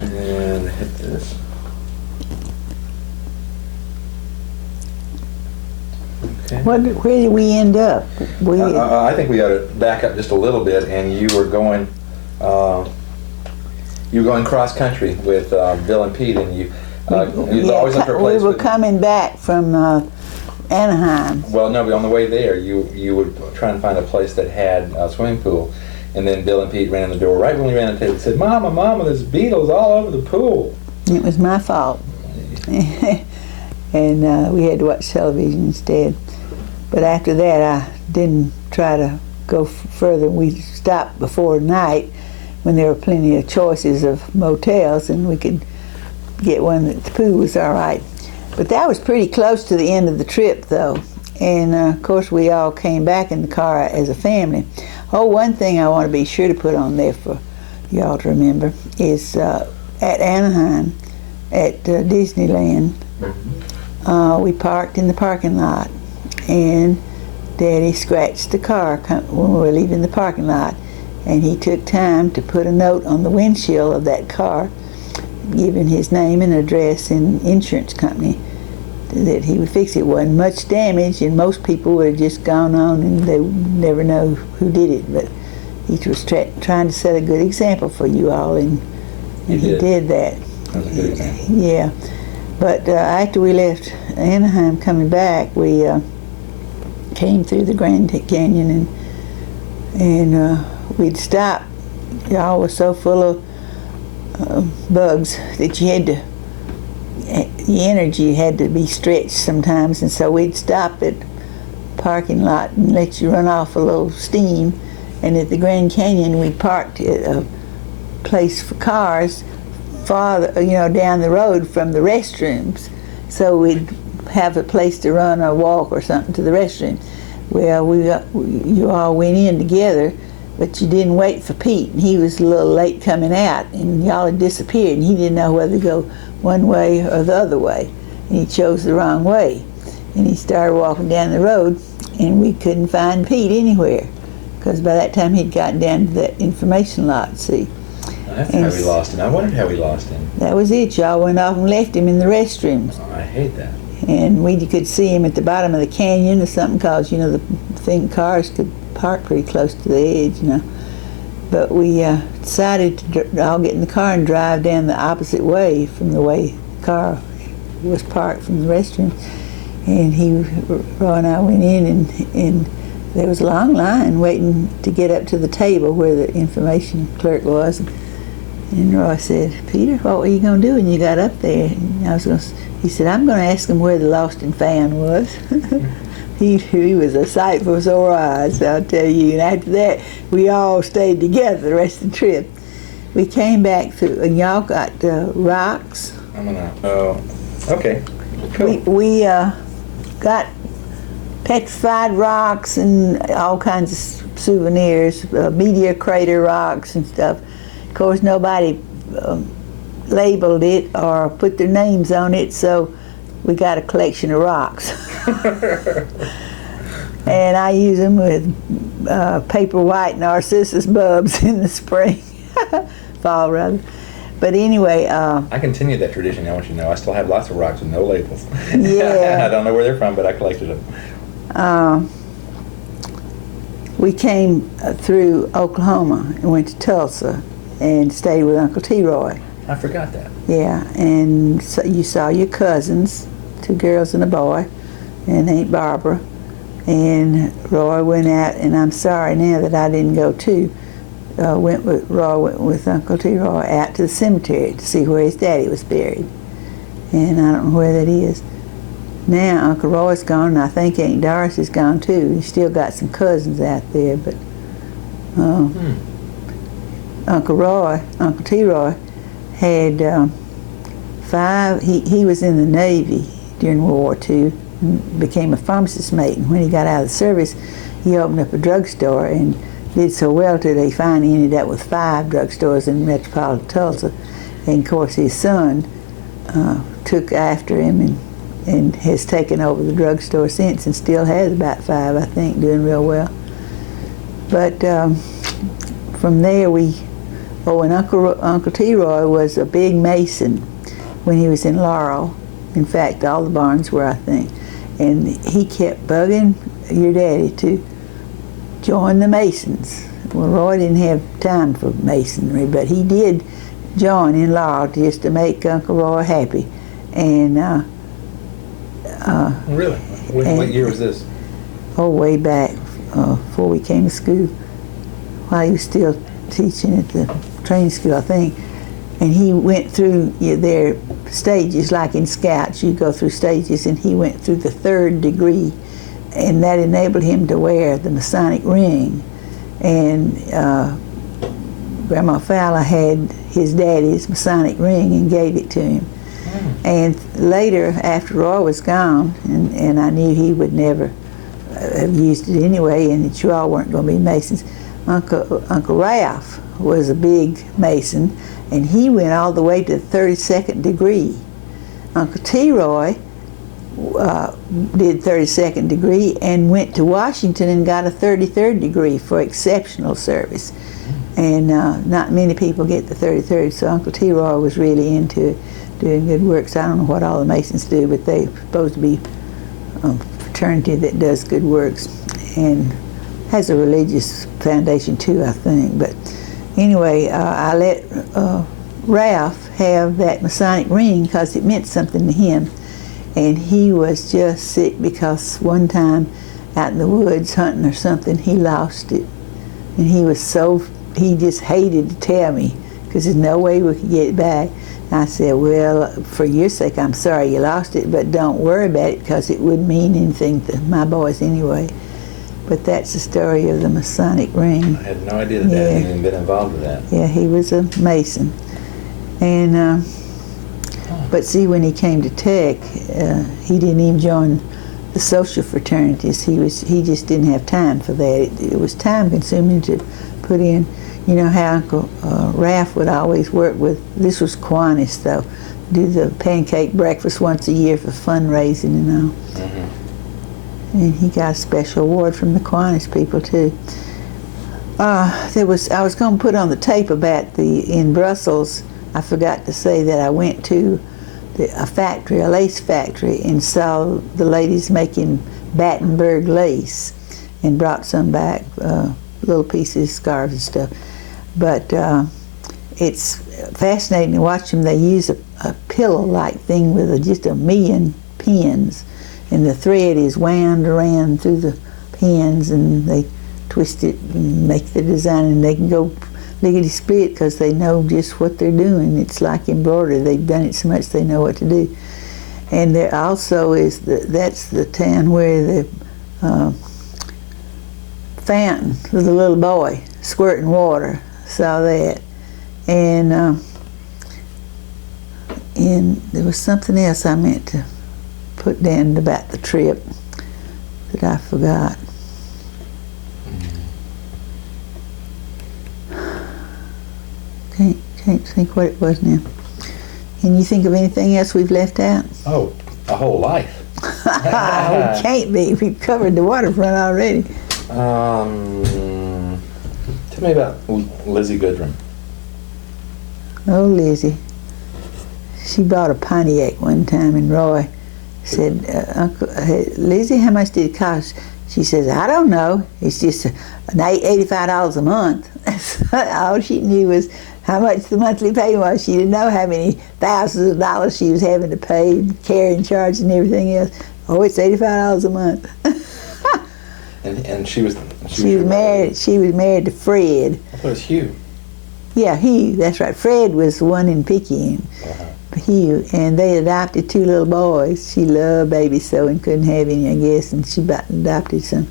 And hit this. Okay. Where did we end up? I think we ought to back up just a little bit, and you were going cross country with Bill and Pete, and you always looked for a place. We were coming back from Anaheim. Well, no, but on the way there, you would try and find a place that had a swimming pool, and then Bill and Pete ran in the door right when we ran in the table and said, "Mama, Mama, there's beetles all over the pool." It was my fault. And we had to watch television instead. But after that, I didn't try to go further. We stopped before night when there were plenty of choices of motels, and we could get one that the pool was all right. But that was pretty close to the end of the trip, though. And of course, we all came back in the car as a family. Oh, one thing I want to be sure to put on there for y'all to remember is at Anaheim, at Disneyland, we parked in the parking lot, and Daddy scratched the car when we were leaving the parking lot, and he took time to put a note on the windshield of that car, giving his name and address and insurance company that he would fix it. Wasn't much damage, and most people would have just gone on and they would never know who did it, but he was trying to set a good example for you all, and he did that. That was a good example. Yeah. But after we left Anaheim coming back, we came through the Grand Canyon, and we'd stopped. Y'all were so full of bugs that you had to, the energy had to be stretched sometimes, and so we'd stop at parking lot and let you run off a little steam. And at the Grand Canyon, we parked at a place for cars farther, down the road from the restrooms, so we'd have a place to run or walk or something to the restroom. Well, you all went in together, but you didn't wait for Pete, and he was a little late coming out, and y'all had disappeared, and he didn't know whether to go one way or the other way, and he chose the wrong way, and he started walking down the road, and we couldn't find Pete anywhere, because by that time he'd gotten down to that information lot, see. That's how we lost him. I wondered how we lost him. That was it. Y'all went off and left him in the restrooms. Oh, I hate that. And we could see him at the bottom of the canyon or something, because, the cars could park pretty close to the edge, But we decided to all get in the car and drive down the opposite way from the way the car was parked from the restroom. And Roy and I went in, and there was a long line waiting to get up to the table where the information clerk was. And Roy said, "Peter, what were you going to do when you got up there?" And he said, "I'm going to ask him where the lost and found was." He was a sight for sore eyes, I'll tell you. And after that, we all stayed together the rest of the trip. We came back through, and y'all got rocks. Okay. Cool. We got petrified rocks and all kinds of souvenirs, meteor crater rocks and stuff. Of course, nobody labeled it or put their names on it, so we got a collection of rocks. And I use them with paper white narcissus bulbs in the spring, fall rather. But anyway, I continued that tradition. I want you to know I still have lots of rocks with no labels. Yeah. I don't know where they're from, but I collected them. We came through Oklahoma and went to Tulsa and stayed with Uncle T. Roy. I forgot that. Yeah, and so you saw your cousins, 2 girls and a boy, and Aunt Barbara. And Roy went out, and I'm sorry now that I didn't go too. Roy went with Uncle T. Roy out to the cemetery to see where his daddy was buried. And I don't know where that is. Now Uncle Roy's gone, and I think Aunt Doris is gone too. He's still got some cousins out there, but Uncle T. Roy, had 5, he was in the Navy during World War II, and became a pharmacist mate, and when he got out of the service, he opened up a drugstore and did so well till they finally ended up with 5 drugstores in metropolitan Tulsa. And of course his son took after him and has taken over the drugstore since, and still has about 5, I think, doing real well. But from there we Oh, and Uncle T-Roy was a big mason when he was in Laurel. In fact, all the barns were, I think. And he kept bugging your daddy to join the Masons. Well, Roy didn't have time for masonry, but he did join in Laurel just to make Uncle Roy happy. And really? What year was this? Oh, way back before we came to school, while he was still teaching at the training school, I think. And he went through their stages, like in Scouts, you go through stages, and he went through the 3rd degree, and that enabled him to wear the Masonic ring. And Grandma Fowler had his daddy's Masonic ring and gave it to him. And later, after Roy was gone, and I knew he would never have used it anyway, and that you all weren't going to be Masons, Uncle Ralph was a big Mason, and he went all the way to the 32nd degree. Uncle T-Roy did 32nd degree and went to Washington and got a 33rd degree for exceptional service. And not many people get the 33rd, so Uncle T-Roy was really into doing good work. So I don't know what all the Masons do, but they're supposed to be a fraternity that does good works and has a religious foundation too, I think. But anyway, I let Ralph have that Masonic ring because it meant something to him. And he was just sick because one time out in the woods hunting or something, he lost it. And he just hated to tell me because there's no way we could get it back. And I said, well, for your sake, I'm sorry you lost it, but don't worry about it because it wouldn't mean anything to my boys anyway. But that's the story of the Masonic ring. I had no idea that Dad had even been involved with that. Yeah, he was a Mason. And but see, when he came to Tech, he didn't even join the social fraternities. He just didn't have time for that. It was time consuming to put in. You know how Uncle Ralph would always work with, this was Kiwanis though, do the pancake breakfast once a year for fundraising and all. Mm-hmm. And he got a special award from the Kiwanis people too. I was going to put on the tape about in Brussels, I forgot to say that I went to a factory, a lace factory, and saw the ladies making Battenberg lace and brought some back, little pieces, scarves and stuff. But it's fascinating to watch them. They use a pillow-like thing with just a million pins, and the thread is wound around through the pins, and they twist it and make the design, and they can go lickety-split because they know just what they're doing. It's like embroidery. They've done it so much they know what to do. And there also is, that's the town where the fountain with the little boy squirting water. Saw that. And there was something else I meant to put down about the trip that I forgot. Can't think what it was now. Can you think of anything else we've left out? Oh, a whole life. We can't be. We've covered the waterfront already. Tell me about Lizzie Goodrum. Oh, Lizzie. She bought a Pontiac one time, and Roy said, Lizzie, how much did it cost? She says, I don't know. It's just $85 a month. All she knew was how much the monthly payment was. She didn't know how many thousands of dollars she was having to pay, carrying charge and everything else. Oh, it's $85 a month. and she was married. She was married to Fred. I thought it was Hugh. Yeah, Hugh. That's right. Fred was the one in Pekin. Hugh, and they adopted 2 little boys. She loved babies so and couldn't have any, I guess, and she adopted some.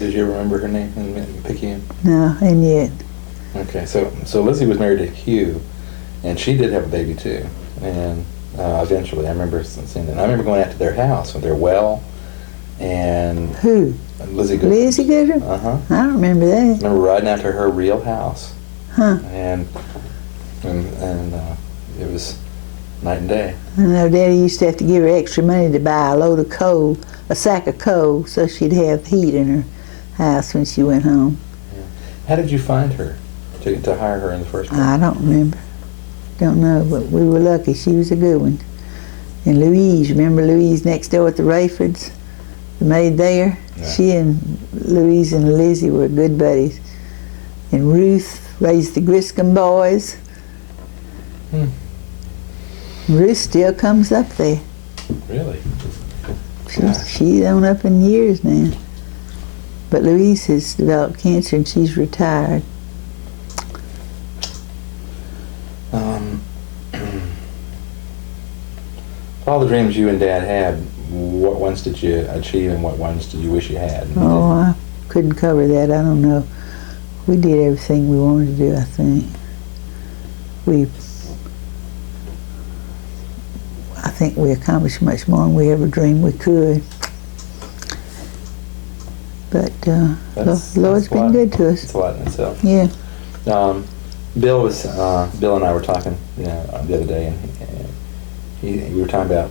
Did you remember her name in Pekin? No, and yet. Okay, so Lizzie was married to Hugh, and she did have a baby too, and eventually I remember seeing that. I remember going out to their house with their well, and who? Lizzie Goodrum. Lizzie Goodrum? Uh-huh. I don't remember that. I remember riding out to her real house. Huh. And it was night and day. I know Daddy used to have to give her extra money to buy a load of coal, a sack of coal, so she'd have heat in her house when she went home. Yeah. How did you find her? to hire her in the first place? I don't remember. Don't know, but we were lucky. She was a good one. And Louise, remember Louise next door at the Rayfords? The maid there? Yeah. She and Louise and Lizzie were good buddies. And Ruth raised the Griscom boys. Hmm. Ruth still comes up there. Really? She's on up in years now. But Louise has developed cancer and she's retired. All the dreams you and Dad had, what ones did you achieve and what ones did you wish you had? Oh, I couldn't cover that. I don't know. We did everything we wanted to do, I think. I think we accomplished much more than we ever dreamed we could. But Lord's been good to us. It's a lot in itself. Yeah. Bill and I were talking, the other day, and we were talking about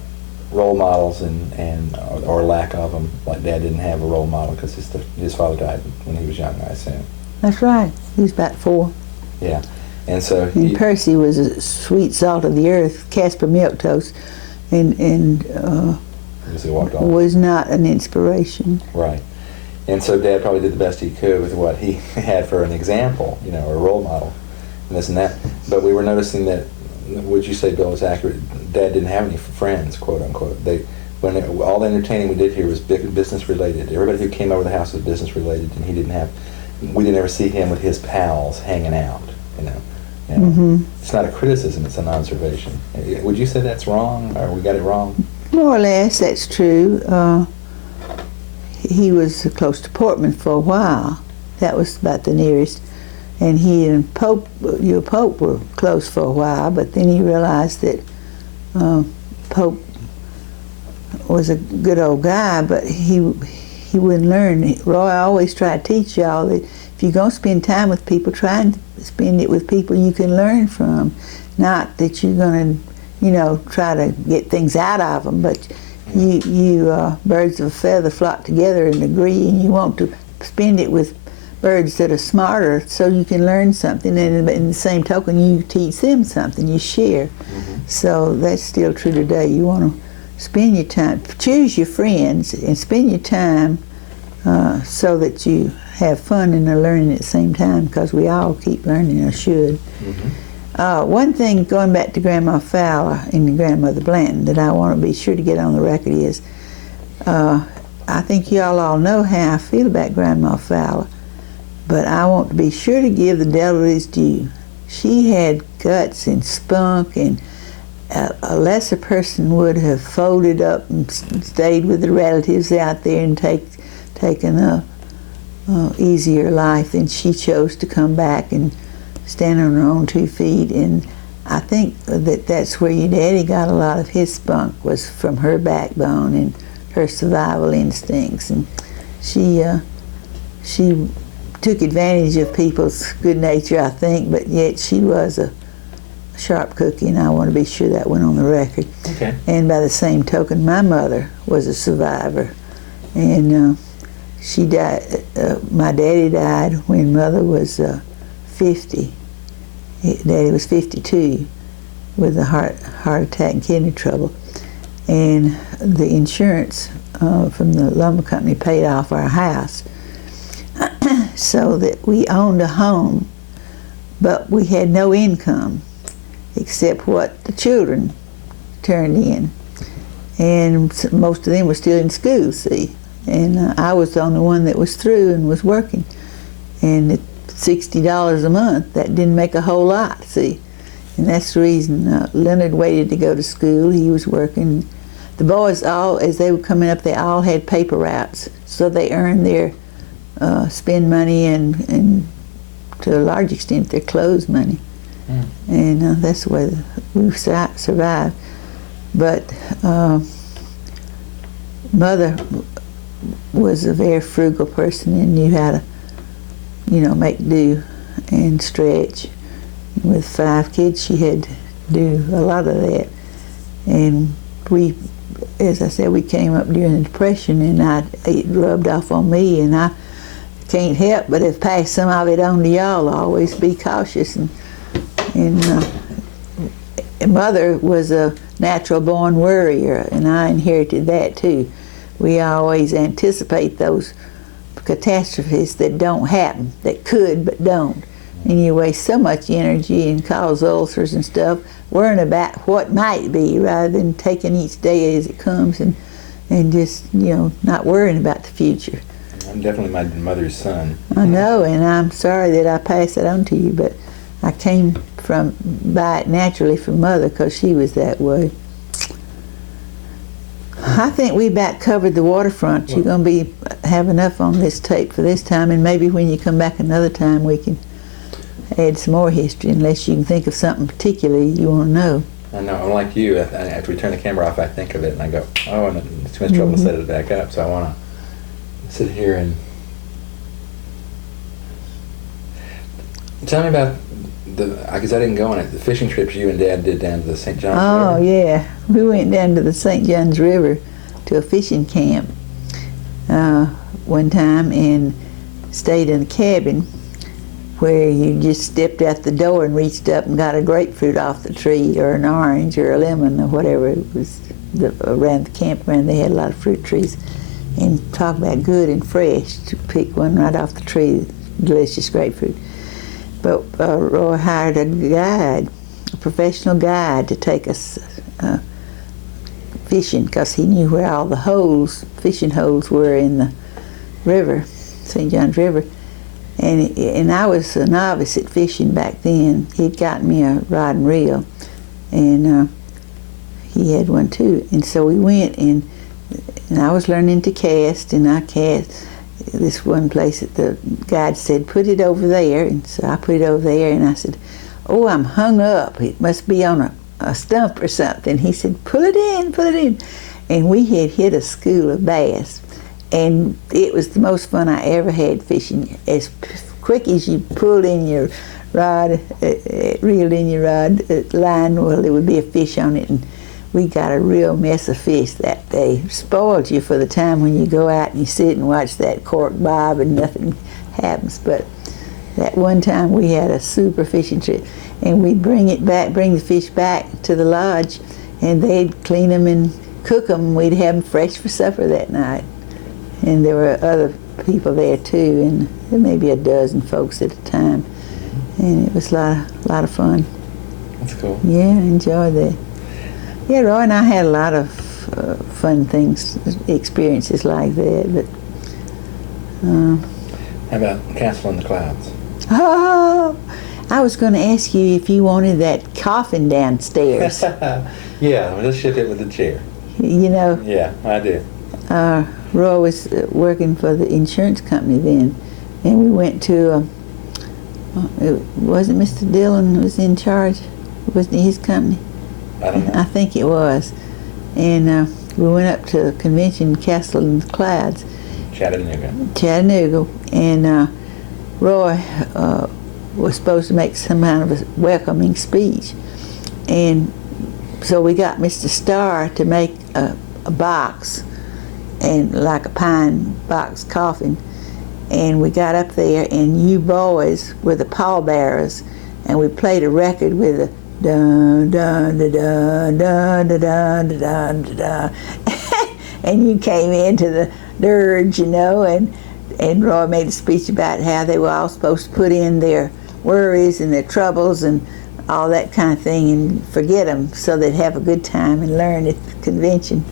role models or lack of them. Like Dad didn't have a role model because his father died when he was young, I assume. That's right. He was about 4. Yeah, and so Percy was a sweet salt of the earth, Casper Milquetoast, and was not an inspiration. Right. And so Dad probably did the best he could with what he had for an example, or a role model, and this and that. But we were noticing that, would you say Bill was accurate? Dad didn't have any friends, quote unquote. All the entertaining we did here was business related. Everybody who came over the house was business related, and we didn't ever see him with his pals hanging out. Mm-hmm. It's not a criticism; it's an observation. Would you say that's wrong, or we got it wrong? More or less, that's true. He was close to Portman for a while. That was about the nearest. And he and your Pope were close for a while, but then he realized that Pope was a good old guy, but he wouldn't learn. Roy always tried to teach y'all that if you're going to spend time with people, try and spend it with people you can learn from. Not that you're going to, try to get things out of them, but you birds of a feather flock together and agree, and you want to spend it with birds that are smarter so you can learn something, and in the same token you teach them something, you share. Mm-hmm. So that's still true today. You want to spend your time, choose your friends and spend your time so that you have fun and are learning at the same time, because we all keep learning, or should. Mm-hmm. One thing, going back to Grandma Fowler and Grandmother Blanton, that I want to be sure to get on the record is, I think you all know how I feel about Grandma Fowler, but I want to be sure to give the devil his due. She had guts and spunk, and a lesser person would have folded up and stayed with the relatives out there and taken a easier life than she chose to come back and stand on her own 2 feet. And I think that's where your daddy got a lot of his spunk, was from her backbone and her survival instincts. And she took advantage of people's good nature, I think, but yet she was a sharp cookie, and I want to be sure that went on the record. Okay. And by the same token, my mother was a survivor, and she died. My daddy died when Mother was 50. Daddy was 52 with a heart attack and kidney trouble, and the insurance from the lumber company paid off our house, so that we owned a home, but we had no income except what the children turned in, and most of them were still in school, see, and I was the only one that was through and was working, and at $60 a month, that didn't make a whole lot, see, and that's the reason Leonard waited to go to school. He was working. The boys all, as they were coming up, they all had paper routes, so they earned their spend money and to a large extent their clothes money. Mm. And that's the way we survived. But Mother was a very frugal person and knew how to, make do and stretch. With 5 kids, she had to do a lot of that. And we, as I said, we came up during the Depression, and it rubbed off on me, and can't help but have passed some of it on to y'all. Always be cautious. And Mother was a natural-born worrier, and I inherited that too. We always anticipate those catastrophes that don't happen, that could but don't. And you waste so much energy and cause ulcers and stuff worrying about what might be rather than taking each day as it comes and just, not worrying about the future. I'm definitely my mother's son. I know, and I'm sorry that I passed it on to you, but I came by it naturally from Mother because she was that way. I think we about covered the waterfront. You're going to have enough on this tape for this time, and maybe when you come back another time we can add some more history, unless you can think of something particularly you want to know. I know. I'm like you. After we turn the camera off, I think of it and I go, oh, and it's too much trouble to set it back up. So I want to sit here and tell me about because I didn't go on it. The fishing trips you and Dad did down to the St. John's River. Oh yeah, we went down to the St. John's River to a fishing camp one time and stayed in a cabin where you just stepped out the door and reached up and got a grapefruit off the tree, or an orange, or a lemon, or whatever it was. Around the campground they had a lot of fruit trees, and talk about good and fresh, to pick one right off the tree, delicious grapefruit. But Roy hired a guide, a professional guide, to take us fishing, because he knew where all the fishing holes were in the river, St. John's River. And I was a novice at fishing back then. He'd gotten me a rod and reel, and he had one too. And so we went, and I was learning to cast, and I cast this one place that the guide said, put it over there. And so I put it over there, and I said, oh, I'm hung up. It must be on a stump or something. He said, pull it in. And we had hit a school of bass. And it was the most fun I ever had fishing. As quick as you pulled in your rod, reeled in your rod line, well, there would be a fish on it. And we got a real mess of fish that day. Spoiled you for the time when you go out and you sit and watch that cork bob and nothing happens. But that one time we had a super fishing trip, and we'd bring the fish back to the lodge, and they'd clean them and cook them, and we'd have them fresh for supper that night. And there were other people there too, and there may be a dozen folks at a time. And it was a lot of fun. That's cool. Yeah, I enjoyed that. Yeah, Roy and I had a lot of fun experiences like that. But how about Castle in the Clouds? oh, I was going to ask you if you wanted that coffin downstairs. Yeah, let's ship it with the chair. Yeah, I do. Roy was working for the insurance company then, and we went to, it wasn't Mr. Dillon who was in charge? Wasn't it his company? I don't know. I think it was. And we went up to a convention, Castle in the Clouds. Chattanooga. And Roy was supposed to make some kind of a welcoming speech. And so we got Mr. Starr to make a box, and like a pine box coffin, and we got up there, and you boys were the pallbearers, and we played a record with a dun dun da dun dun da dun da dun da dun, and you came into the dirge, and Roy made a speech about how they were all supposed to put in their worries and their troubles and all that kind of thing and forget them so they'd have a good time and learn at the convention.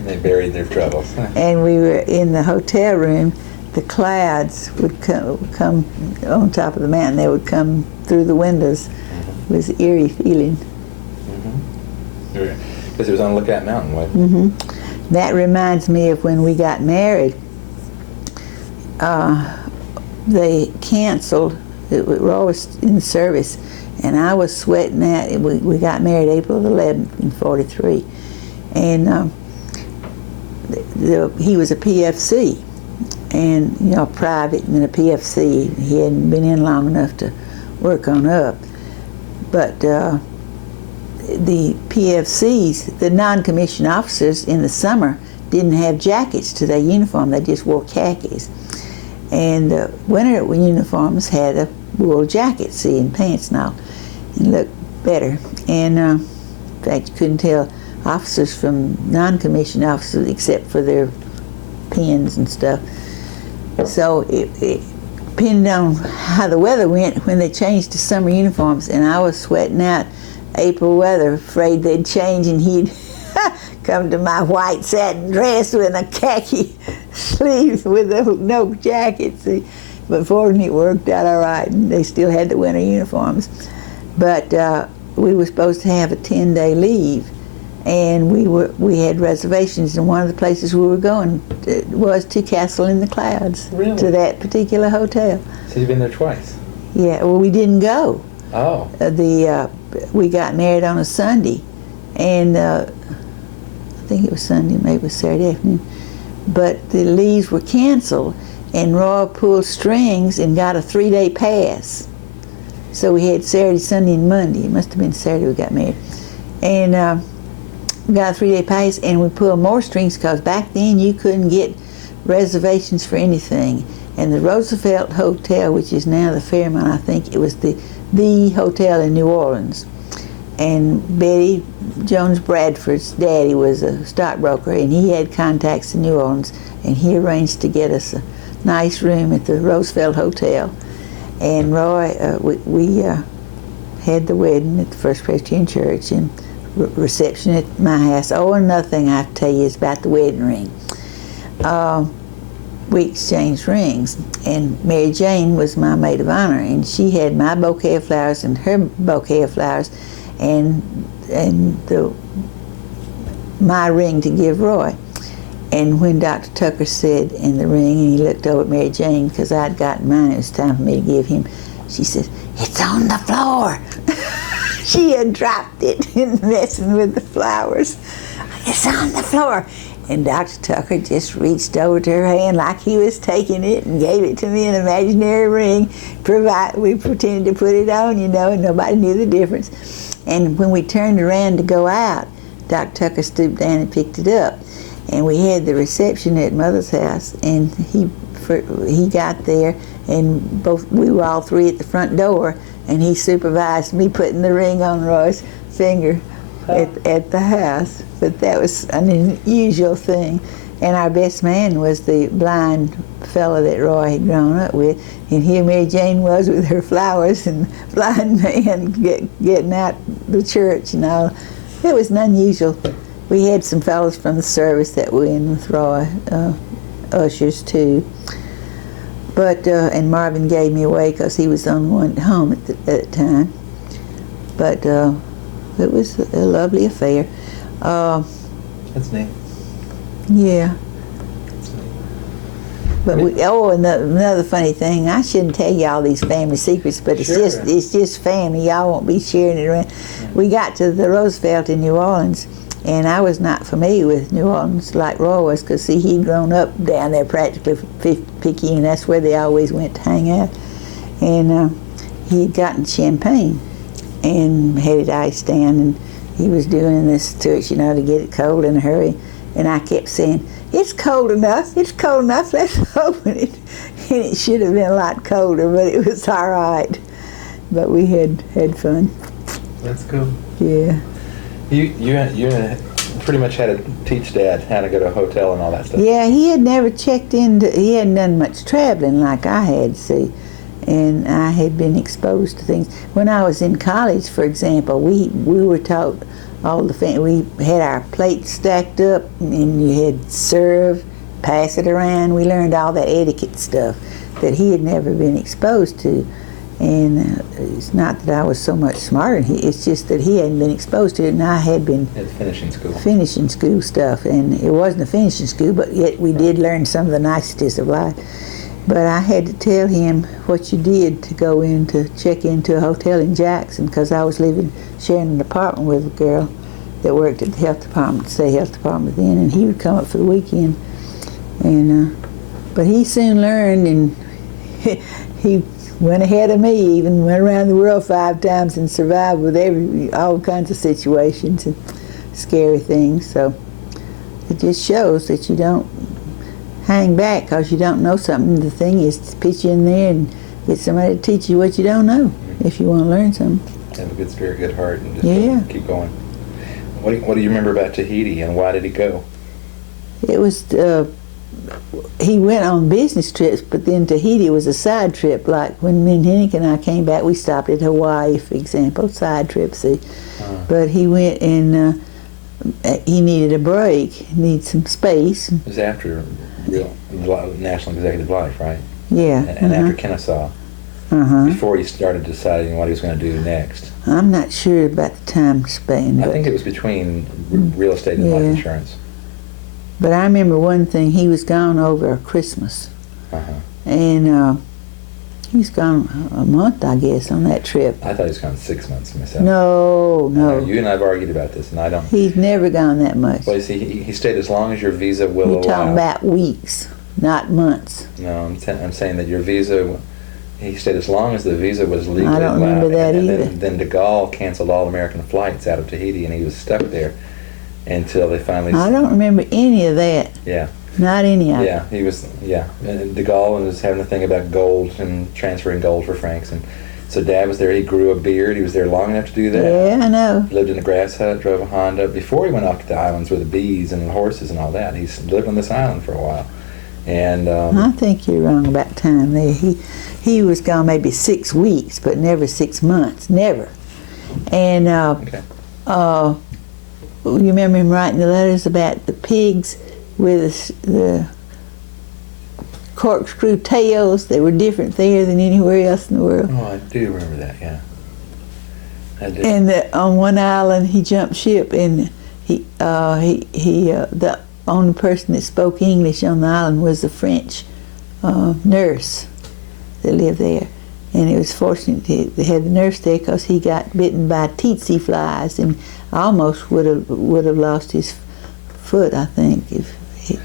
They buried their troubles. And we were in the hotel room. The clouds would come on top of the mountain. They would come through the windows. It was an eerie feeling. Because it was on Lookout Mountain, wasn't it? That reminds me of when we got married. They canceled. We were always in service, and I was sweating out. We got married April 11th in '43, and he was a PFC, and private and a PFC. He hadn't been in long enough to work on up, but the PFCs, the non-commissioned officers in the summer, didn't have jackets to their uniform. They just wore khakis, And the winter uniforms had a wool jacket, see, and pants and all, and looked better. And in fact, you couldn't tell officers from non-commissioned officers except for their pins and stuff. So it depended on how the weather went when they changed to summer uniforms, and I was sweating out April weather, afraid they'd change and he'd come to my white satin dress with a khaki sleeve with no jacket. See, but fortunately it worked out all right, and they still had the winter uniforms. But we were supposed to have a 10-day leave, and we had reservations, and one of the places we were going was to Castle in the Clouds, Really? to that particular hotel. So you've been there twice? Yeah, well, we didn't go. Oh. We got married on a Sunday, and I think it was Sunday, maybe it was Saturday afternoon, but the leaves were canceled, and Roy pulled strings and got a 3-day pass. So we had Saturday, Sunday, and Monday. It must have been Saturday we got married. And we got a 3-day pass, and we pulled more strings because back then you couldn't get reservations for anything. And the Roosevelt Hotel, which is now the Fairmont, I think, it was the hotel in New Orleans. And Betty Jones Bradford's daddy was a stockbroker, and he had contacts in New Orleans, and he arranged to get us a nice room at the Roosevelt Hotel. And Roy, we had the wedding at the First Presbyterian Church, and reception at my house. Oh, another thing I have to tell you is about the wedding ring. We exchanged rings, and Mary Jane was my maid of honor, and she had my bouquet of flowers and her bouquet of flowers, and my ring to give Roy. And when Dr. Tucker said in the ring, and he looked over at Mary Jane, because I'd gotten mine, it was time for me to give him, she said, "It's on the floor." She had dropped it in messing with the flowers. "It's on the floor." And Dr. Tucker just reached over to her hand like he was taking it and gave it to me, an imaginary ring. We pretended to put it on, you know, and nobody knew the difference. And when we turned around to go out, Dr. Tucker stooped down and picked it up. And we had the reception at Mother's house, and he got there, and we were all three at the front door, and he supervised me putting the ring on Roy's finger at the house. But that was an unusual thing. And our best man was the blind fellow that Roy had grown up with, and here Mary Jane was with her flowers and blind man getting out the church and all. It was an unusual. We had some fellows from the service that were in with Roy, ushers too. But and Marvin gave me away because he was the only one at home at the time. But it was a lovely affair. That's neat. Yeah. That's neat. But another funny thing, I shouldn't tell you all these family secrets, but it's Sure. just family. Y'all won't be sharing it around. Yeah. We got to the Roosevelt in New Orleans, and I was not familiar with New Orleans like Roy was, because see, he'd grown up down there practically from Picayune. That's where they always went to hang out. And he'd gotten champagne and had it iced down, and he was doing this to it, you know, to get it cold in a hurry. And I kept saying, "It's cold enough, let's open it." And it should have been a lot colder, but it was all right. But we had fun. That's cool. Yeah. You pretty much had to teach Dad how to go to a hotel and all that stuff. Yeah, he had never he hadn't done much traveling like I had, see. And I had been exposed to things. When I was in college, for example, we were taught we had our plates stacked up, and you had serve, pass it around. We learned all that etiquette stuff that he had never been exposed to. And it's not that I was so much smarter than he, it's just that he hadn't been exposed to it, and I had been At finishing school. Finishing school stuff. And it wasn't a finishing school, but yet we did learn some of the niceties of life. But I had to tell him what you did to go in to check into a hotel in Jackson, because I was sharing an apartment with a girl that worked at the health department, state health department then, and he would come up for the weekend. And but he soon learned, and he went ahead of me, even went around the world 5 times and survived with all kinds of situations and scary things. So it just shows that you don't hang back because you don't know something. The thing is to pitch in there and get somebody to teach you what you don't know if you want to learn something. Have a good spirit, good heart, and just Yeah. keep going. What do you remember about Tahiti, and why did he go? It was, he went on business trips, but then Tahiti was a side trip. Like when me and Hennick and I came back, we stopped at Hawaii, for example, side trip, see. But he went and he needed a break, needed some space. It was after real National Executive Life, right? Yeah. And after Kennesaw, before he started deciding what he was going to do next. I'm not sure about the time span. I think it was between real estate and life insurance. But I remember one thing, he was gone over Christmas. And he was gone a month, I guess, on that trip. I thought he was gone 6 months myself. No. You and I have argued about this, and I don't. He's never gone that much. Well, you see, he stayed as long as your visa will You're allow. talking about weeks, not months. No, I'm saying that your visa, he stayed as long as the visa was legally allowed. I don't remember that either. Then de Gaulle canceled all American flights out of Tahiti, and he was stuck there until they finally. I don't remember any of that. Yeah. Not any of it. Yeah, he was. Yeah, and de Gaulle was having a thing about gold and transferring gold for francs, and so Dad was there. He grew a beard. He was there long enough to do that. Yeah, I know. Lived in a grass hut, drove a Honda. Before he went off to the islands with the bees and the horses and all that, he lived on this island for a while. And I think you're wrong about time there. He was gone maybe 6 weeks, but never 6 months, never. And you remember him writing the letters about the pigs with the corkscrew tails? They were different there than anywhere else in the world. Oh, I do remember that. Yeah. I do. And on one island, he jumped ship, and the only person that spoke English on the island was a French nurse that lived there. And it was fortunate they had the nurse there because he got bitten by tsetse flies and almost would have lost his foot, I think, if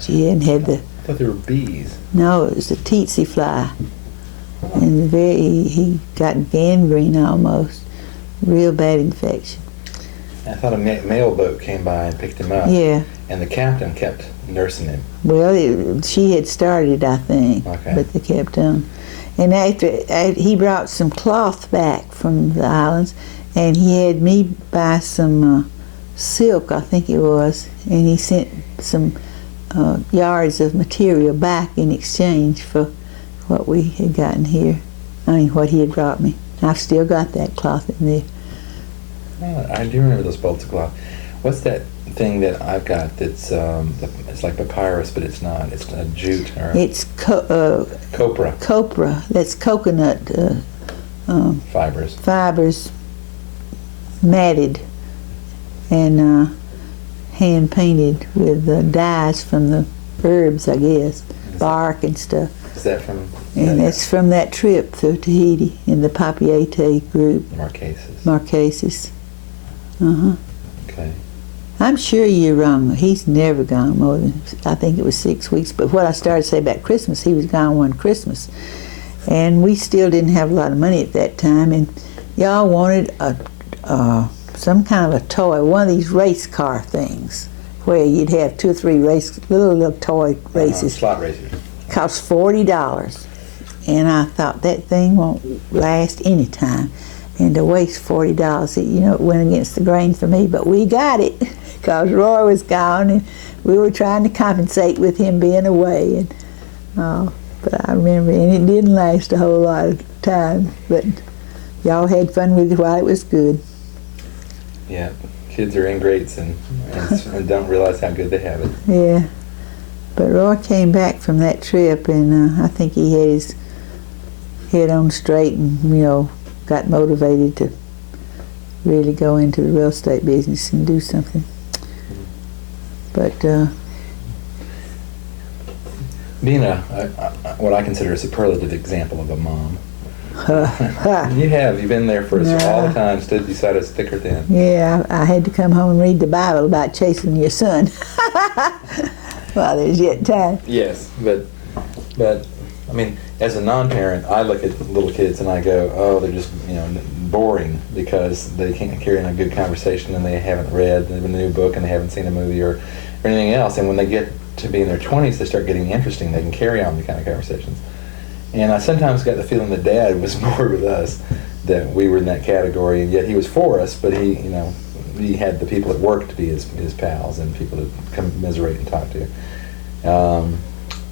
he hadn't had the. I thought they were bees. No, it was a tsetse fly, and he got gangrene almost, real bad infection. I thought a mail boat came by and picked him up. Yeah. And the captain kept nursing him. Well, she had started, I think, but they kept on. And after he brought some cloth back from the islands, and he had me buy some silk, I think it was, and he sent some yards of material back in exchange for what we had gotten here. I mean, what he had brought me. I've still got that cloth in there. Oh, I do remember those bolts of cloth. What's that thing that I've got that's it's like papyrus, but it's not. It's a jute or it's copra. Copra. That's coconut fibers matted and hand painted with dyes from the herbs, I guess, bark and stuff. Is that from? And that's from that trip through Tahiti in the Papiete group. Marquesas. Okay. I'm sure you're wrong. He's never gone more than, I think it was 6 weeks. But what I started to say about Christmas, he was gone one Christmas. And we still didn't have a lot of money at that time. And y'all wanted some kind of a toy, one of these race car things, where you'd have 2 or 3 little toy races. Slot races. Cost $40. And I thought, that thing won't last any time. And to waste $40, it went against the grain for me. But we got it, because Roy was gone, and we were trying to compensate with him being away. And but I remember, and it didn't last a whole lot of time. But y'all had fun with it while it was good. Yeah, kids are ingrates and don't realize how good they have it. Yeah. But Roy came back from that trip, and I think he had his head on straight and, got motivated to really go into the real estate business and do something. But being what I consider a superlative example of a mom. You've been there for us all the time, stood beside us thick or thin. Yeah, I had to come home and read the Bible about chasing your son while there's yet time. Yes, but I mean, as a non-parent, I look at little kids and I go, oh, they're just boring because they can't carry on a good conversation and they haven't read a new book and they haven't seen a movie or anything else. And when they get to be in their 20s, they start getting interesting. They can carry on the kind of conversations. And I sometimes got the feeling that Dad was more with us, that we were in that category, and yet he was for us, but he, you know, he had the people at work to be his pals and people to commiserate and talk to.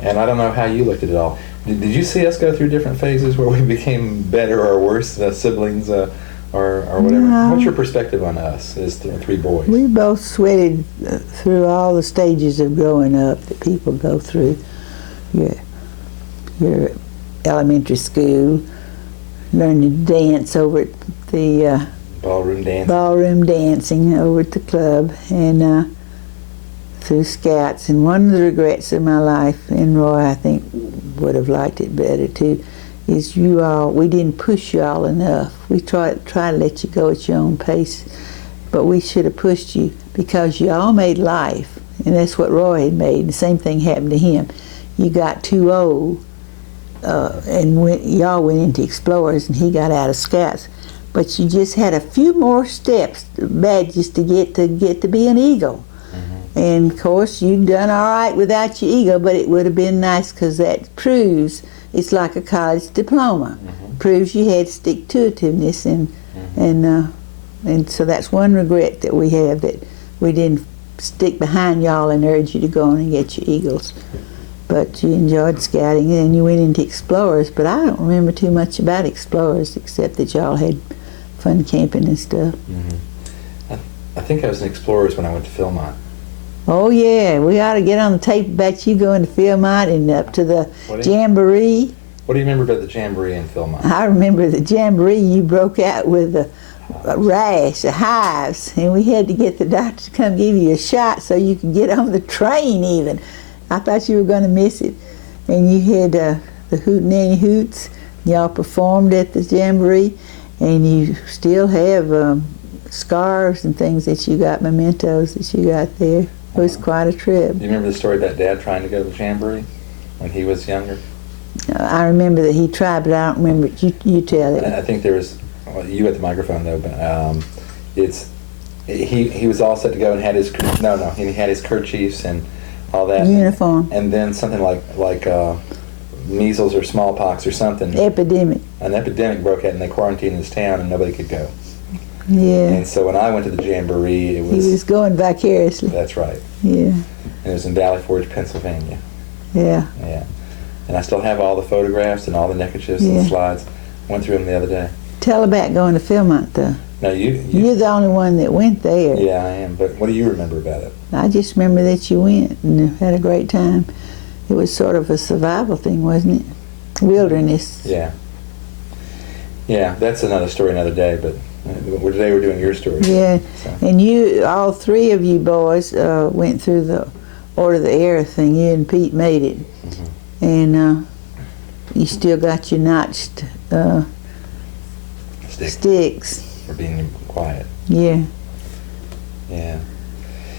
And I don't know how you looked at it all. Did you see us go through different phases where we became better or worse siblings or whatever? No. What's your perspective on us as three boys? We both sweated through all the stages of growing up that people go through. Your elementary school, learning to dance over at the ballroom dancing over at the club, and through Scouts. And one of the regrets of my life, and Roy I think would have liked it better too, is we didn't push you all enough. We tried to let you go at your own pace, but we should have pushed you, because you all made life, and that's what Roy had made. The same thing happened to him. You got too old, and y'all went into Explorers, and he got out of Scouts. But you just had a few more steps, badges to get to be an Eagle. And of course, you've done all right without your Eagle, but it would have been nice, because that proves it's like a college diploma. Proves you had stick-to-itiveness, and so that's one regret that we have, that we didn't stick behind y'all and urge you to go on and get your Eagles. But you enjoyed scouting, and you went into Explorers, but I don't remember too much about Explorers, except that y'all had fun camping and stuff. I think I was in Explorers when I went to Philmont. Oh yeah, we ought to get on the tape about you going to Philmont and up to the Jamboree. What do you remember about the Jamboree in Philmont? I remember the Jamboree, you broke out with a rash, a hives, and we had to get the doctor to come give you a shot so you could get on the train even. I thought you were going to miss it. And you had the Hootenanny Hoots. Y'all performed at the Jamboree, and you still have scarves and things that you got, mementos that you got there. It was quite a trip. Do you remember the story about Dad trying to go to the Jamboree when he was younger? I remember that he tried, but I don't remember it. You tell it. I think there was, well, you at the microphone though, but he was all set to go and had his, he had his kerchiefs and all that. Uniform. And then something like measles or smallpox or something. Epidemic. An epidemic broke out and they quarantined his town and nobody could go. Yeah. And so when I went to the Jamboree, it was... He was going vicariously. That's right. Yeah. And it was in Valley Forge, Pennsylvania. Yeah. Yeah. And I still have all the photographs and all the neckerchiefs and the slides. Went through them the other day. Tell about going to Philmont, though. No, You're the only one that went there. Yeah, I am. But what do you remember about it? I just remember that you went and had a great time. It was sort of a survival thing, wasn't it? Wilderness. Yeah. Yeah, that's another story another day, but today we're doing your story. Yeah, so. And you, all three of you boys, went through the Order of the Air thing. You and Pete made it. And you still got your notched sticks. For being quiet. Yeah. Yeah.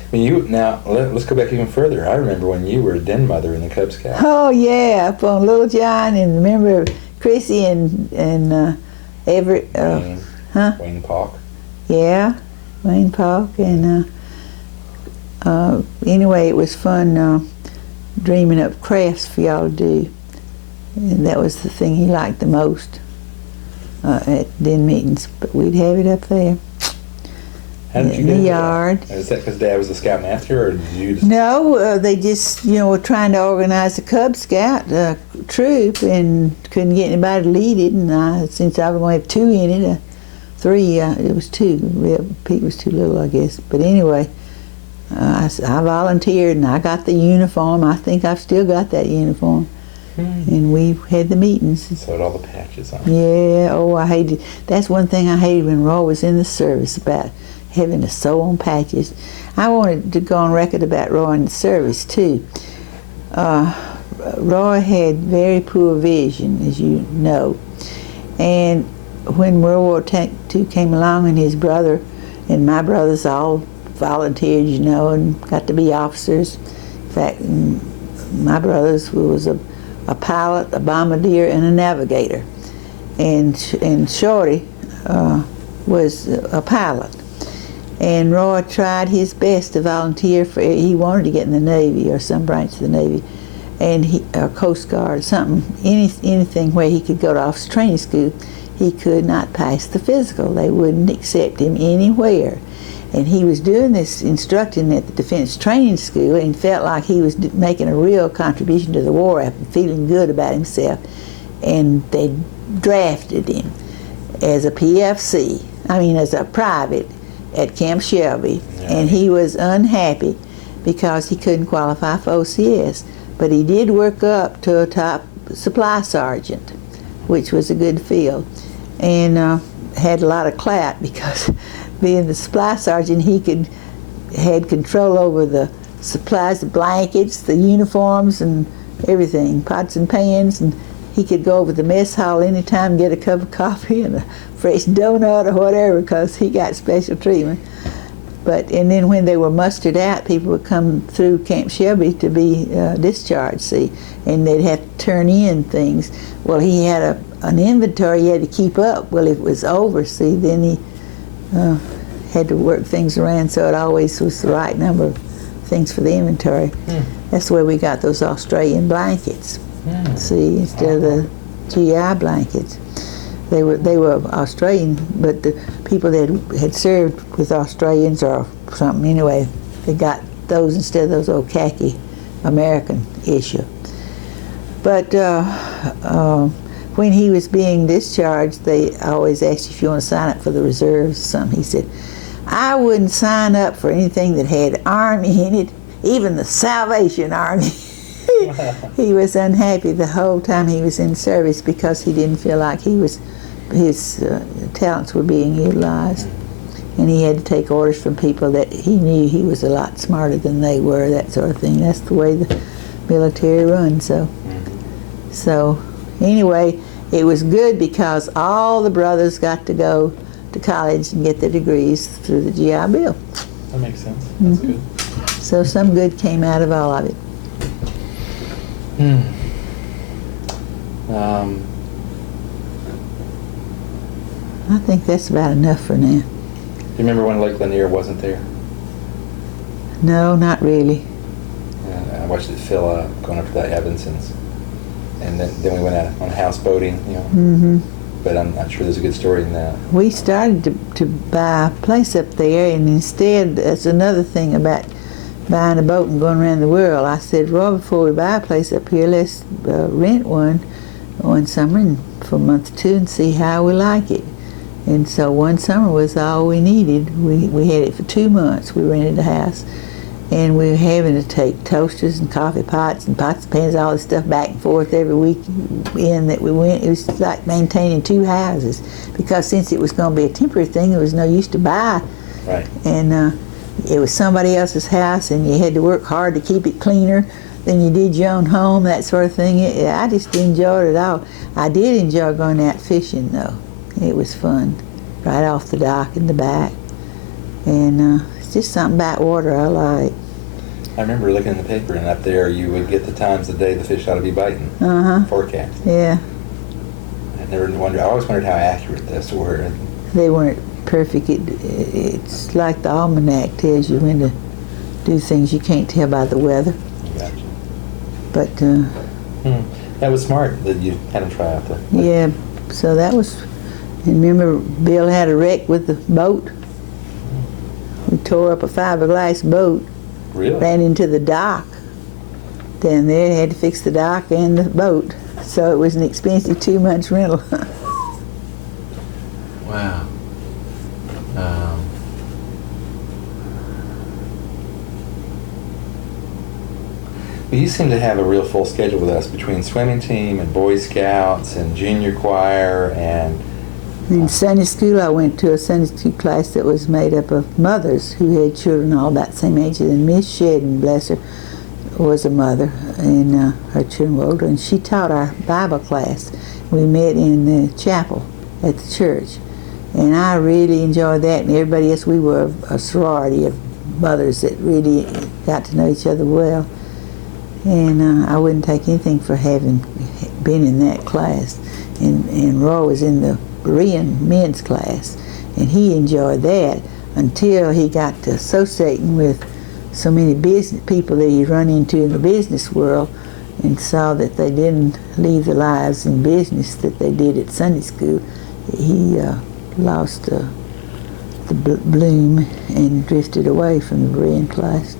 I mean, let's go back even further. I remember when you were a den mother in the Cub Scouts. Oh yeah, up on Little John, and remember Chrissy and Everett. Wayne Paulk. Yeah, Wayne Paulk, and anyway, it was fun dreaming up crafts for y'all to do, and that was the thing he liked the most at den meetings. But we'd have it up there. How did you in get the into yard? That? Is that because Dad was a scoutmaster, or did you just... No, they just, were trying to organize a Cub Scout troop and couldn't get anybody to lead it. And since I was going to have two in it, it was two. Pete was too little, I guess. But anyway, I volunteered and I got the uniform. I think I've still got that uniform. And we had the meetings. Sewed all the patches on. Yeah, I hated. That's one thing I hated when Roy was in the service, about having to sew on patches. I wanted to go on record about Roy in the service too. Roy had very poor vision, as you know, and when World War II came along, and his brother and my brothers all volunteered, and got to be officers. In fact, my brothers was a pilot, a bombardier, and a navigator, and Shorty was a pilot. And Roy tried his best to volunteer for. He wanted to get in the Navy or some branch of the Navy, and or Coast Guard or something. Anything where he could go to officer training school. He could not pass the physical. They wouldn't accept him anywhere. And he was doing this instructing at the Defense Training School and felt like he was making a real contribution to the war effort, feeling good about himself. And they drafted him as a PFC, as a private at Camp Shelby. Yeah. And he was unhappy because he couldn't qualify for OCS. But he did work up to a top supply sergeant, which was a good field. And had a lot of clout because being the supply sergeant, he had control over the supplies, the blankets, the uniforms, and everything, pots and pans, and he could go over to the mess hall anytime and get a cup of coffee and a fresh donut or whatever because he got special treatment. And then when they were mustered out, people would come through Camp Shelby to be discharged, see, and they'd have to turn in things. Well, he had an inventory he had to keep up. Well, if it was over, see, then he had to work things around so it always was the right number of things for the inventory. That's where we got those Australian blankets, see, instead of the GI blankets. They were Australian, but the people that had served with Australians or something, anyway, they got those instead of those old khaki American issue. But when he was being discharged, they always asked if you want to sign up for the reserves or something. He said, I wouldn't sign up for anything that had Army in it, even the Salvation Army. He was unhappy the whole time he was in service because he didn't feel like his talents were being utilized. And he had to take orders from people that he knew he was a lot smarter than they were, that sort of thing. That's the way the military runs. So anyway, it was good because all the brothers got to go to college and get their degrees through the GI Bill. That makes sense. That's good. So some good came out of all of it. I think that's about enough for now. Do you remember when Lake Lanier wasn't there? No, not really. I watched it fill up going up to the Evansons. And then we went out on houseboating, But I'm not sure there's a good story in that. We started to buy a place up there, and instead, that's another thing about buying a boat and going around the world. I said, well, before we buy a place up here, let's rent one summer and for a month or two and see how we like it. And so one summer was all we needed. We had it for 2 months. We rented a house. And we were having to take toasters and coffee pots and pots and pans, all this stuff back and forth every weekend that we went. It was like maintaining 2 houses because since it was going to be a temporary thing, there was no use to buy. Right. And it was somebody else's house, and you had to work hard to keep it cleaner than you did your own home, that sort of thing. I just enjoyed it all. I did enjoy going out fishing, though. It was fun, right off the dock in the back. And it's just something about water I like. I remember looking in the paper, and up there you would get the times of the day the fish ought to be biting. Forecast. Yeah. I always wondered how accurate those were. They weren't perfect. It's like the almanac tells you when to do things you can't tell by the weather. Gotcha. But that was smart that you had them try out the. Yeah. So that was. And remember, Bill had a wreck with the boat. We tore up a fiberglass boat. Really? Ran into the dock down there. Had to fix the dock and the boat. So it was an expensive 2 months rental. Wow. Well, you seem to have a real full schedule with us between swimming team and Boy Scouts and junior choir and. In Sunday school, I went to a Sunday school class that was made up of mothers who had children all about the same age. And Miss Shedden, bless her, was a mother, and her children were older. And she taught our Bible class. We met in the chapel at the church. And I really enjoyed that. And everybody else, we were a sorority of mothers that really got to know each other well. And I wouldn't take anything for having been in that class. And Roy was in the Berean men's class, and he enjoyed that. until he got to associating with so many business people that he run into in the business world, and saw that they didn't leave their lives in business that they did at Sunday school. He lost the bloom and drifted away from the Berean class.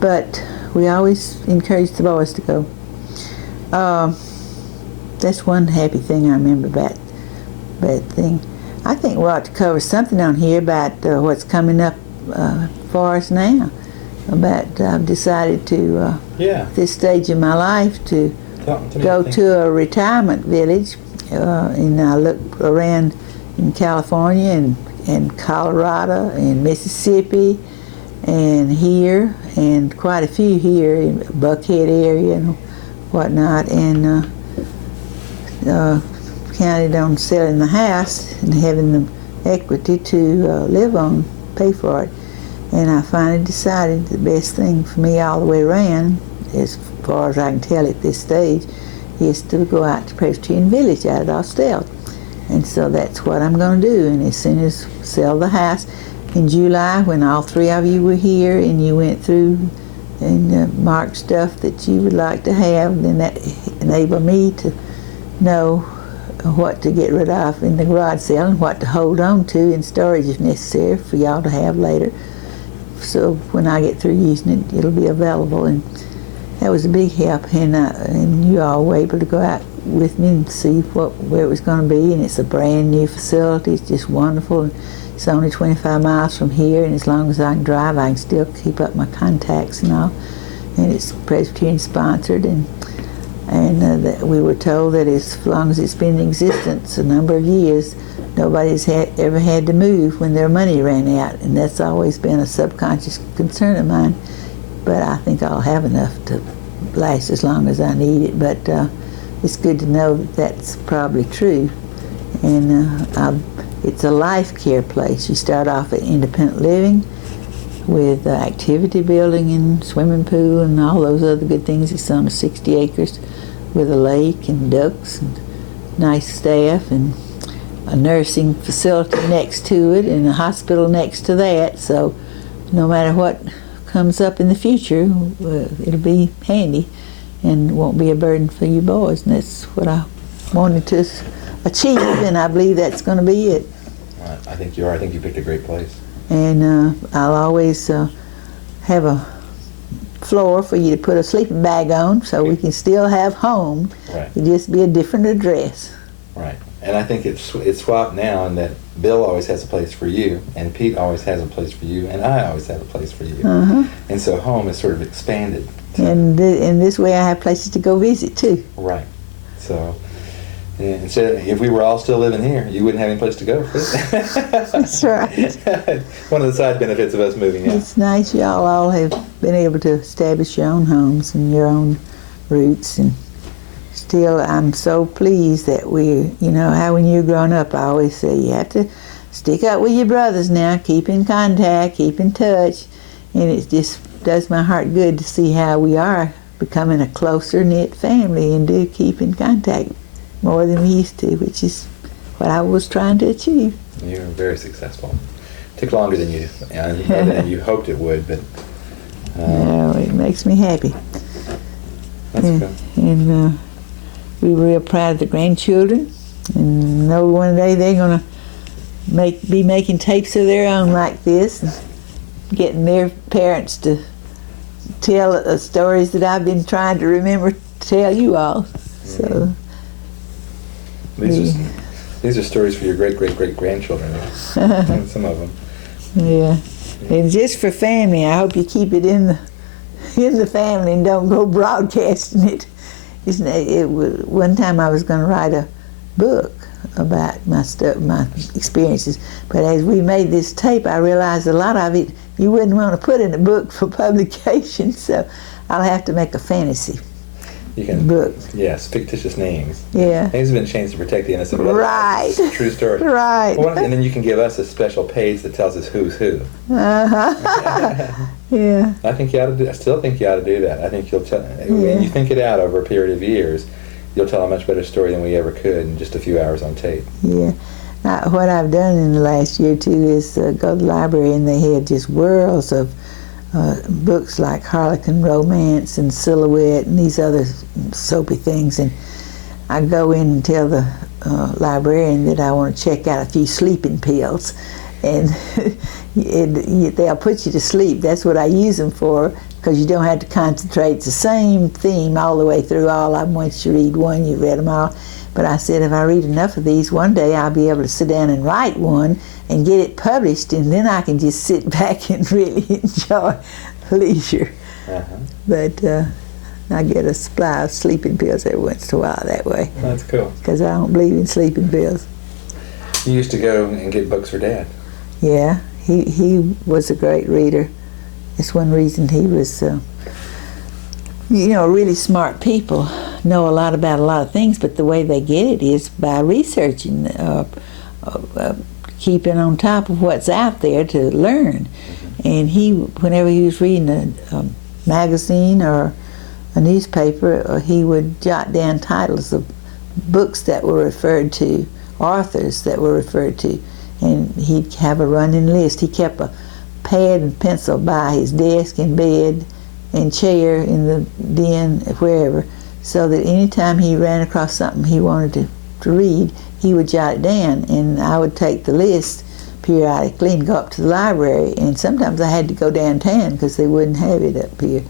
But we always encouraged the boys to go. That's one happy thing I remember about that thing. I think we ought to cover something on here about what's coming up for us now. I've decided to, at this stage in my life, to go to a retirement village, and I look around in California and Colorado and Mississippi and here, and quite a few here in Buckhead area and whatnot, and counted on selling the house and having the equity to live on, pay for it. And I finally decided the best thing for me all the way around, as far as I can tell at this stage, is to go out to Presbyterian Village out at Austell. And so that's what I'm going to do. And as soon as sell the house in July, when all three of you were here and you went through and marked stuff that you would like to have, then that enabled me to know what to get rid of in the garage sale and what to hold on to in storage if necessary for y'all to have later. So when I get through using it, it'll be available. And that was a big help. And you all were able to go out with me and see where it was going to be. And it's a brand new facility. It's just wonderful. And it's only 25 miles from here. And as long as I can drive, I can still keep up my contacts and all. And it's Presbyterian sponsored. And that we were told that as long as it's been in existence a number of years, nobody's ever had to move when their money ran out, and that's always been a subconscious concern of mine. But I think I'll have enough to last as long as I need it. But it's good to know that that's probably true. And it's a life care place. You start off at independent living with activity building and swimming pool and all those other good things. It's on 60 acres with a lake and ducks and nice staff and a nursing facility next to it and a hospital next to that. So no matter what comes up in the future, it'll be handy and won't be a burden for you boys. And that's what I wanted to achieve, and I believe that's going to be it. Right. I think you are. I think you picked a great place. And I'll always have a floor for you to put a sleeping bag on so we can still have home. Right. It'll just be a different address. Right. And I think it's swapped now in that Bill always has a place for you, and Pete always has a place for you, and I always have a place for you. Uh-huh. And so home is sort of expanded. And in this way I have places to go visit too. Right. So, and so if we were all still living here, you wouldn't have any place to go. That's right. One of the side benefits of us moving out. It's nice y'all all have been able to establish your own homes and your own roots, and still I'm so pleased that how when you're growing up I always say you have to stick up with your brothers now, keep in contact, keep in touch, and it just does my heart good to see how we are becoming a closer knit family and do keep in contact more than we used to, which is what I was trying to achieve. You were very successful. Took longer than you hoped it would, but it makes me happy. That's good. And we were real proud of the grandchildren, and know one day they're going to be making tapes of their own like this, and getting their parents to tell the stories that I've been trying to remember to tell you all. So these are stories for your great-great-great-grandchildren. Some of them. Yeah. And just for family, I hope you keep it in the family and don't go broadcasting it. One time I was going to write a book about my experiences, but as we made this tape, I realized a lot of it you wouldn't want to put in a book for publication, so I'll have to make a fantasy book. Yes, fictitious names. Yeah. Names have been changed to protect the innocent. Right. True story. Right. Well, and then you can give us a special page that tells us who's who. Uh-huh. Yeah. I still think you ought to do that. I think you'll tell. When you think it out over a period of years, you'll tell a much better story than we ever could in just a few hours on tape. Yeah. What I've done in the last year or two is go to the library, and they had just whirls of books like Harlequin Romance and Silhouette and these other soapy things, and I go in and tell the librarian that I want to check out a few sleeping pills, and they'll put you to sleep. That's what I use them for, because you don't have to concentrate. It's the same theme all the way through all of them. Once you read one, you've read them all. But I said, if I read enough of these, one day I'll be able to sit down and write one and get it published, and then I can just sit back and really enjoy leisure. But I get a supply of sleeping pills every once in a while that way. That's cool. Because I don't believe in sleeping pills. You used to go and get books for Dad. Yeah, he was a great reader. That's one reason he was, really smart people know a lot about a lot of things, but the way they get it is by researching, keeping on top of what's out there to learn. And whenever he was reading a magazine or a newspaper, he would jot down titles of books that were referred to, authors that were referred to, and he'd have a running list. He kept a pad and pencil by his desk and bed and chair in the den, wherever, so that anytime he ran across something he wanted to read, he would jot it down, and I would take the list periodically and go up to the library, and sometimes I had to go downtown because they wouldn't have it up here,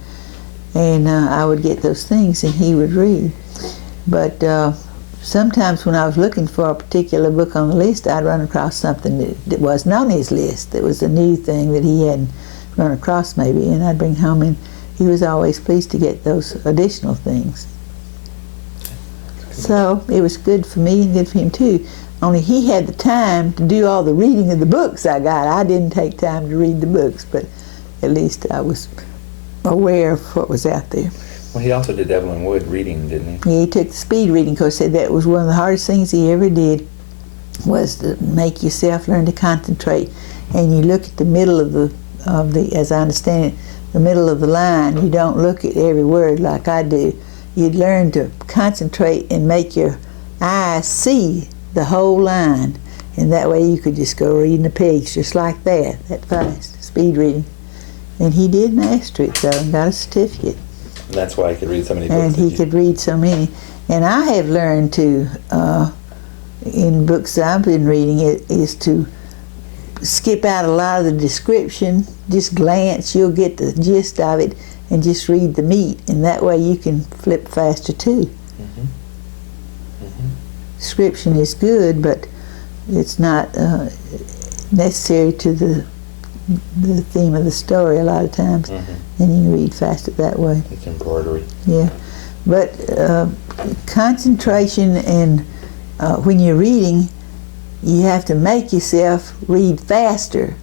and I would get those things and he would read. But sometimes when I was looking for a particular book on the list, I'd run across something that wasn't on his list, that was a new thing that he hadn't run across maybe, and I'd bring home, and he was always pleased to get those additional things. So it was good for me and good for him too. Only he had the time to do all the reading of the books I got. I didn't take time to read the books, but at least I was aware of what was out there. Well, he also did Evelyn Wood reading, didn't he? Yeah, he took the speed reading course. Said that was one of the hardest things he ever did, was to make yourself learn to concentrate. And you look at the middle of the, as I understand it, the middle of the line. You don't look at every word like I do. You'd learn to concentrate and make your eyes see the whole line, and that way you could just go reading a page just like that fast, speed reading. And he did master it though, and got a certificate. And that's why he could read so many books. And he could read so many. And I have learned to, in books that I've been reading, is to skip out a lot of the description, just glance, you'll get the gist of it, and just read the meat, and that way you can flip faster too. Description is good, but it's not necessary to the theme of the story a lot of times, and you can read faster that way. It's embroidery. Yeah, but concentration, and when you're reading, you have to make yourself read faster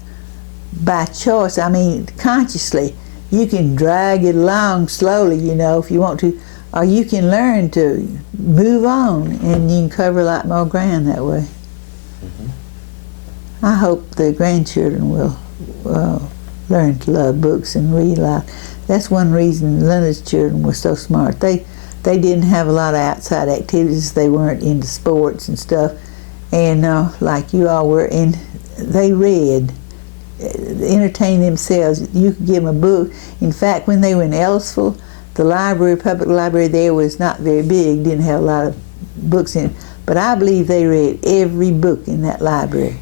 by choice. I mean, consciously. You can drag it along slowly, if you want to, or you can learn to move on, and you can cover a lot more ground that way. I hope the grandchildren will learn to love books and read a lot. That's one reason Leonard's children were so smart. They didn't have a lot of outside activities. They weren't into sports and stuff, and like you all were, and they read. Entertain themselves. You could give them a book. In fact, when they were in Ellisville, the library, public library there, was not very big, didn't have a lot of books in it, but I believe they read every book in that library,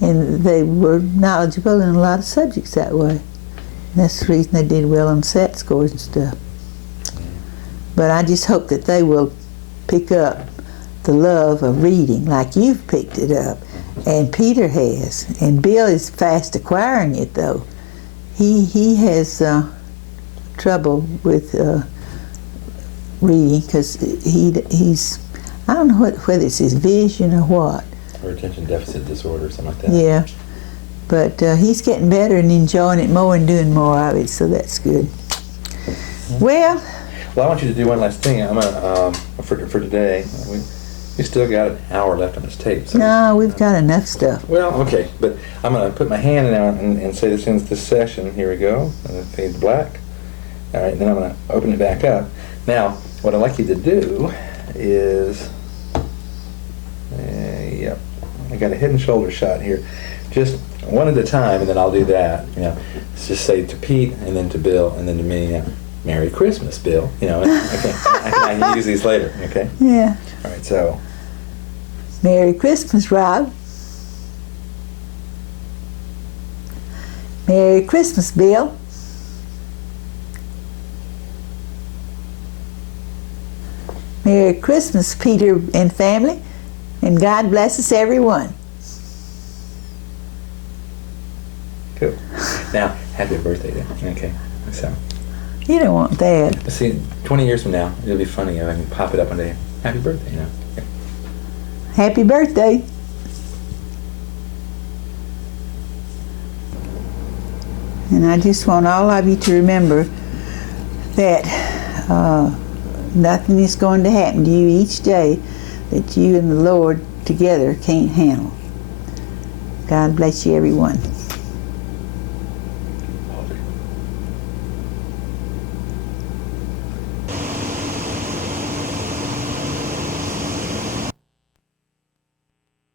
and they were knowledgeable in a lot of subjects that way. And that's the reason they did well on SAT scores and stuff. But I just hope that they will pick up the love of reading like you've picked it up. And Peter has, and Bill is fast acquiring it though. He has trouble with reading because he's I don't know whether it's his vision or what. Or attention deficit disorder, or something like that. Yeah, but he's getting better and enjoying it more and doing more of it, so that's good. Well, I want you to do one last thing. I'm gonna for today. We still got an hour left on this tape. So no, we've got enough stuff. Well, okay, but I'm going to put my hand in out and say this ends this session. Here we go. I'm going to fade to black. All right, then I'm going to open it back up. Now, what I'd like you to do is, yep, I got a head and shoulder shot here. Just one at a time, and then I'll do that. Let's just say to Pete, and then to Bill, and then to me. Merry Christmas, Bill. I can use these later. Okay. Yeah. All right. So. Merry Christmas, Rob. Merry Christmas, Bill. Merry Christmas, Peter and family, and God bless us everyone. Cool. Now, happy birthday then. Okay. So. You don't want that. See, 20 years from now, it'll be funny if I can pop it up one day. Happy birthday, Yeah. Happy birthday. And I just want all of you to remember that nothing is going to happen to you each day that you and the Lord together can't handle. God bless you, everyone.